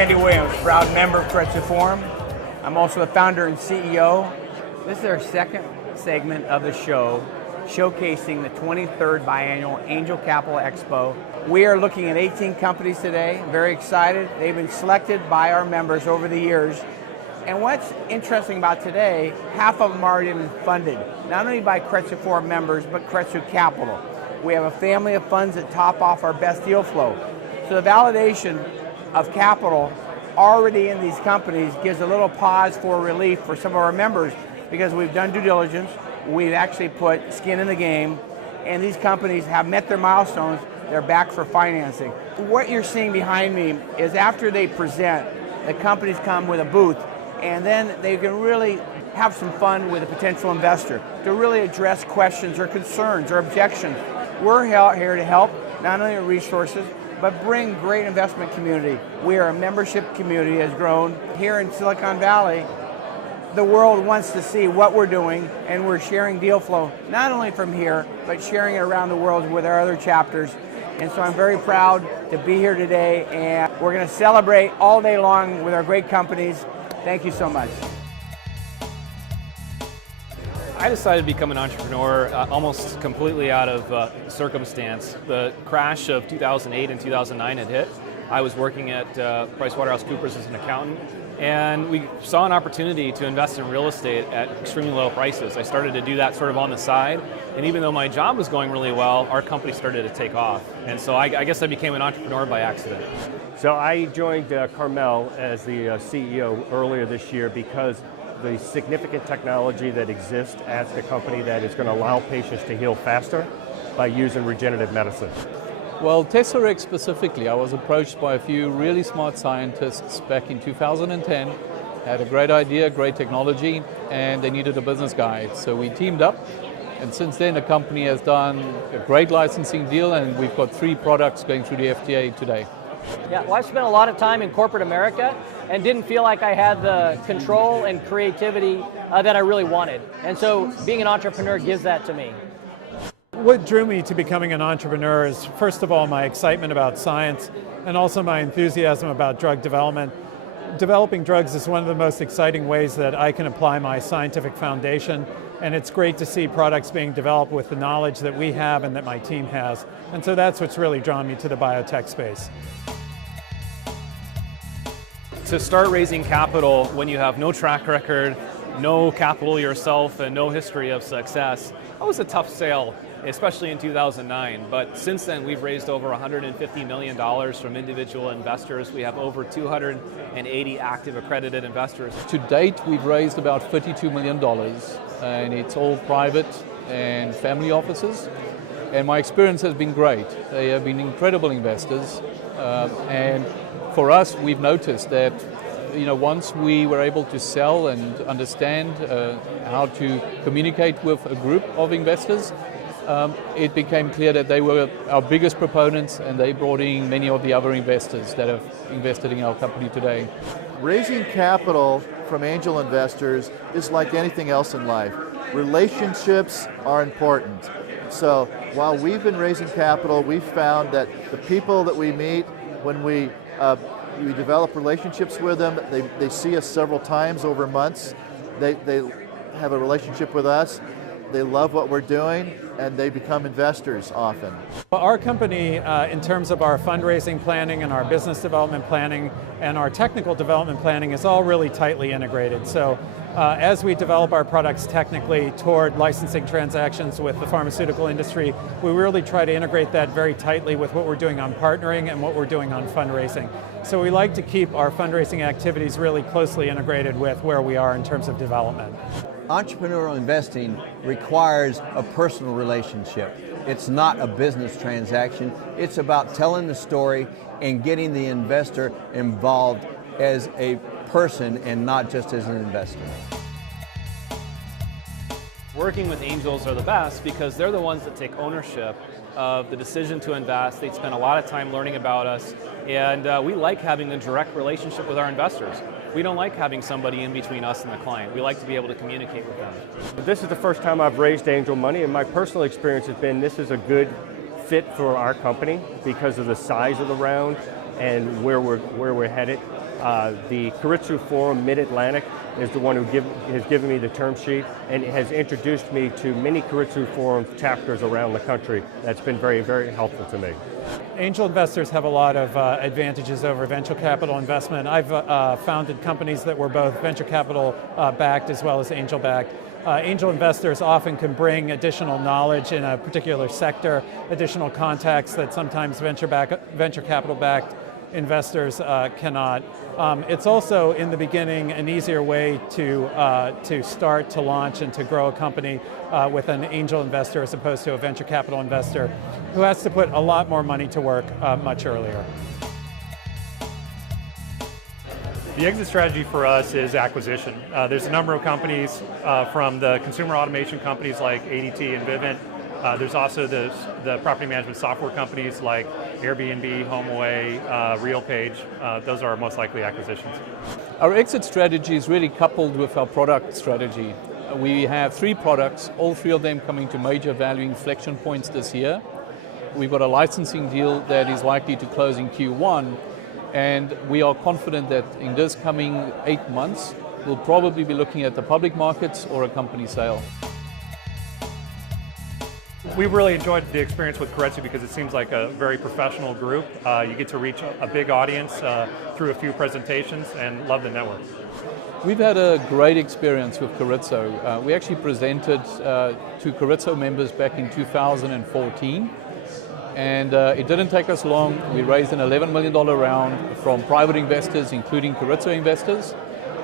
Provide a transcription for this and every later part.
Randy Williams, proud member of Keiretsu Forum. I'm also the founder and CEO. This is our second segment of the show, showcasing the 23rd biannual Angel Capital Expo. We are looking at 18 companies today, very excited. They've been selected by our members over the years. And what's interesting about today, half of them are already been funded, not only by Keiretsu Forum members, but Keiretsu Capital. We have a family of funds that top off our best deal flow. So the validation of capital already in these companies gives a little pause for relief for some of our members because we've done due diligence, we've actually put skin in the game, and these companies have met their milestones, they're back for financing. What you're seeing behind me is after they present, the companies come with a booth, and then they can really have some fun with a potential investor to really address questions or concerns or objections. We're here to help, not only resources, but bring great investment community. We are a membership community has grown. Here in Silicon Valley, the world wants to see what we're doing, and we're sharing deal flow, not only from here, but sharing it around the world with our other chapters. And so I'm very proud to be here today, and we're going to celebrate all day long with our great companies. Thank you so much. I decided to become an entrepreneur almost completely out of circumstance. The crash of 2008 and 2009 had hit. I was working at PricewaterhouseCoopers as an accountant, and we saw an opportunity to invest in real estate at extremely low prices. I started to do that sort of on the side, and even though my job was going really well, our company started to take off. And so I guess I became an entrepreneur by accident. So I joined Carmel as the CEO earlier this year because the significant technology that exists at the company that is going to allow patients to heal faster by using regenerative medicine. Well, Tesseract specifically, I was approached by a few really smart scientists back in 2010, had a great idea, great technology, and they needed a business guide. So we teamed up, and since then the company has done a great licensing deal, and we've got 3 products going through the FDA today. Yeah, well, I've spent a lot of time in corporate America and didn't feel like I had the control and creativity that I really wanted. And so being an entrepreneur gives that to me. What drew me to becoming an entrepreneur is, first of all, my excitement about science and also my enthusiasm about drug development. Developing drugs is one of the most exciting ways that I can apply my scientific foundation, and it's great to see products being developed with the knowledge that we have and that my team has. And so that's what's really drawn me to the biotech space. To start raising capital when you have no track record, no capital yourself, and no history of success, that was a tough sale, especially in 2009. But since then, we've raised over $150 million from individual investors. We have over 280 active accredited investors. To date, we've raised about $32 million, and it's all private and family offices. And my experience has been great. They have been incredible investors, and for us, we've noticed that once we were able to sell and understand how to communicate with a group of investors, it became clear that they were our biggest proponents, and they brought in many of the other investors that have invested in our company today. Raising capital from angel investors is like anything else in life. Relationships are important. So while we've been raising capital, we've found that the people that we meet, when we develop relationships with them, they see us several times over months, they have a relationship with us, they love what we're doing, and they become investors often. Our company, in terms of our fundraising planning and our business development planning and our technical development planning, is all really tightly integrated. So as we develop our products technically toward licensing transactions with the pharmaceutical industry, we really try to integrate that very tightly with what we're doing on partnering and what we're doing on fundraising. So we like to keep our fundraising activities really closely integrated with where we are in terms of development. Entrepreneurial investing requires a personal relationship. It's not a business transaction. It's about telling the story and getting the investor involved as a person and not just as an investor. Working with angels are the best because they're the ones that take ownership of the decision to invest. They spend a lot of time learning about us, and we like having a direct relationship with our investors. We don't like having somebody in between us and the client. We like to be able to communicate with them. This is the first time I've raised angel money, and my personal experience has been this is a good fit for our company because of the size of the round and where we're headed. The Keiretsu Forum Mid-Atlantic is the one who has given me the term sheet and has introduced me to many Keiretsu Forum chapters around the country. That's been very, very helpful to me. Angel investors have a lot of advantages over venture capital investment. I've founded companies that were both venture capital backed as well as angel backed. Angel investors often can bring additional knowledge in a particular sector, additional contacts that sometimes venture capital backed investors cannot. It's also, in the beginning, an easier way to start, to launch, and to grow a company with an angel investor as opposed to a venture capital investor who has to put a lot more money to work much earlier. The exit strategy for us is acquisition. There's a number of companies from the consumer automation companies like ADT and Vivint. There's also the property management software companies like Airbnb, HomeAway, RealPage. Those are our most likely acquisitions. Our exit strategy is really coupled with our product strategy. We have 3 products, all 3 of them coming to major value inflection points this year. We've got a licensing deal that is likely to close in Q1, and we are confident that in this coming 8 months, we'll probably be looking at the public markets or a company sale. We've really enjoyed the experience with Keiretsu because it seems like a very professional group. You get to reach a big audience through a few presentations and love the network. We've had a great experience with Keiretsu. We actually presented to Keiretsu members back in 2014, and it didn't take us long. We raised an $11 million round from private investors, including Keiretsu investors,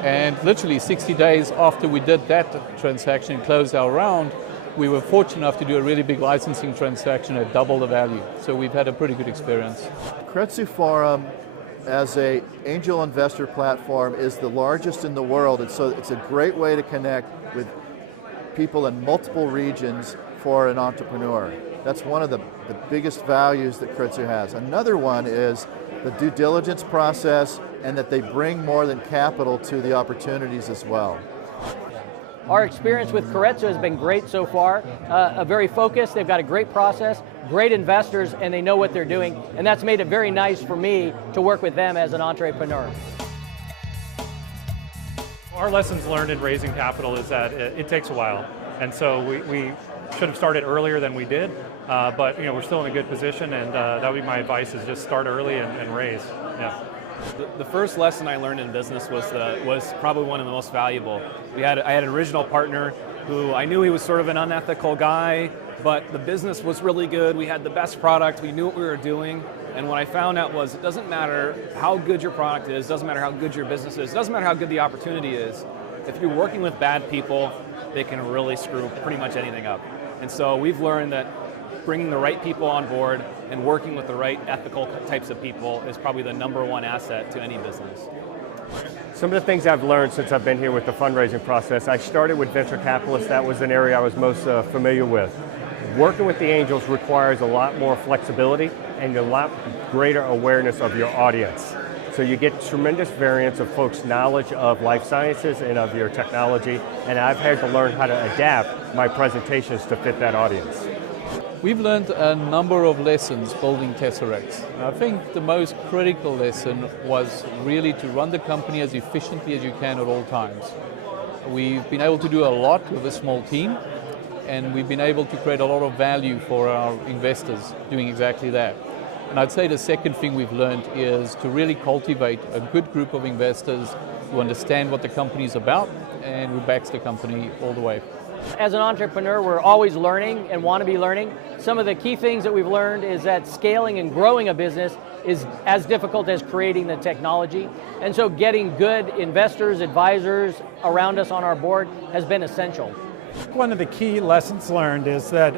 and literally 60 days after we did that transaction and closed our round, we were fortunate enough to do a really big licensing transaction at double the value. So we've had a pretty good experience. Keiretsu Forum, as an angel investor platform, is the largest in the world, and so it's a great way to connect with people in multiple regions for an entrepreneur. That's one of the biggest values that Keiretsu has. Another one is the due diligence process, and that they bring more than capital to the opportunities as well. Our experience with Keiretsu has been great so far. Very focused, they've got a great process, great investors, and they know what they're doing, and that's made it very nice for me to work with them as an entrepreneur. Our lessons learned in raising capital is that it takes a while, and so we should have started earlier than we did, but we're still in a good position, and that would be my advice, is just start early and raise. Yeah. The first lesson I learned in business was probably one of the most valuable. I had an original partner who I knew he was sort of an unethical guy, but the business was really good. We had the best product. We knew what we were doing. And what I found out was it doesn't matter how good your product is, doesn't matter how good your business is, doesn't matter how good the opportunity is. If you're working with bad people, they can really screw pretty much anything up. And so we've learned that bringing the right people on board and working with the right ethical types of people is probably the #1 asset to any business. Some of the things I've learned since I've been here with the fundraising process, I started with venture capitalists. That was an area I was most familiar with. Working with the angels requires a lot more flexibility and a lot greater awareness of your audience. So you get tremendous variance of folks' knowledge of life sciences and of your technology, and I've had to learn how to adapt my presentations to fit that audience. We've learned a number of lessons building Tesseracts. I think the most critical lesson was really to run the company as efficiently as you can at all times. We've been able to do a lot with a small team, and we've been able to create a lot of value for our investors doing exactly that. And I'd say the second thing we've learned is to really cultivate a good group of investors who understand what the company's about and who backs the company all the way. As an entrepreneur, we're always learning and want to be learning. Some of the key things that we've learned is that scaling and growing a business is as difficult as creating the technology. And so getting good investors, advisors around us on our board has been essential. One of the key lessons learned is that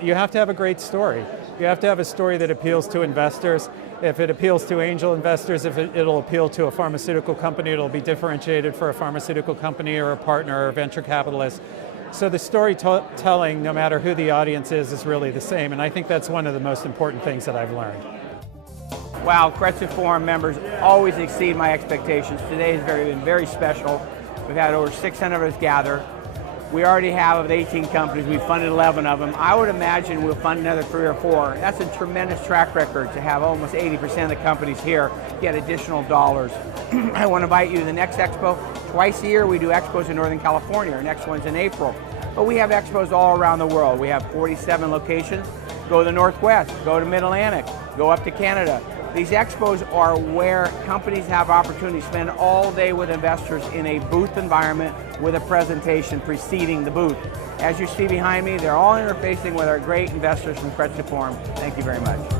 you have to have a great story. You have to have a story that appeals to investors. If it appeals to angel investors, it'll appeal to a pharmaceutical company, it'll be differentiated for a pharmaceutical company or a partner or a venture capitalist. So the storytelling, no matter who the audience is really the same, and I think that's one of the most important things that I've learned. Wow, Keiretsu Forum members always exceed my expectations. Today has been very special. We've had over 600 of us gather. We already have, of the 18 companies, we funded 11 of them. I would imagine we'll fund another 3 or 4. That's a tremendous track record to have almost 80% of the companies here get additional dollars. I want to invite you to the next Expo. Twice a year we do Expos in Northern California. Our next one's in April. But we have Expos all around the world. We have 47 locations. Go to the Northwest, go to Mid-Atlantic, go up to Canada. These expos are where companies have opportunity to spend all day with investors in a booth environment with a presentation preceding the booth. As you see behind me, they're all interfacing with our great investors from Keiretsu Forum. Thank you very much.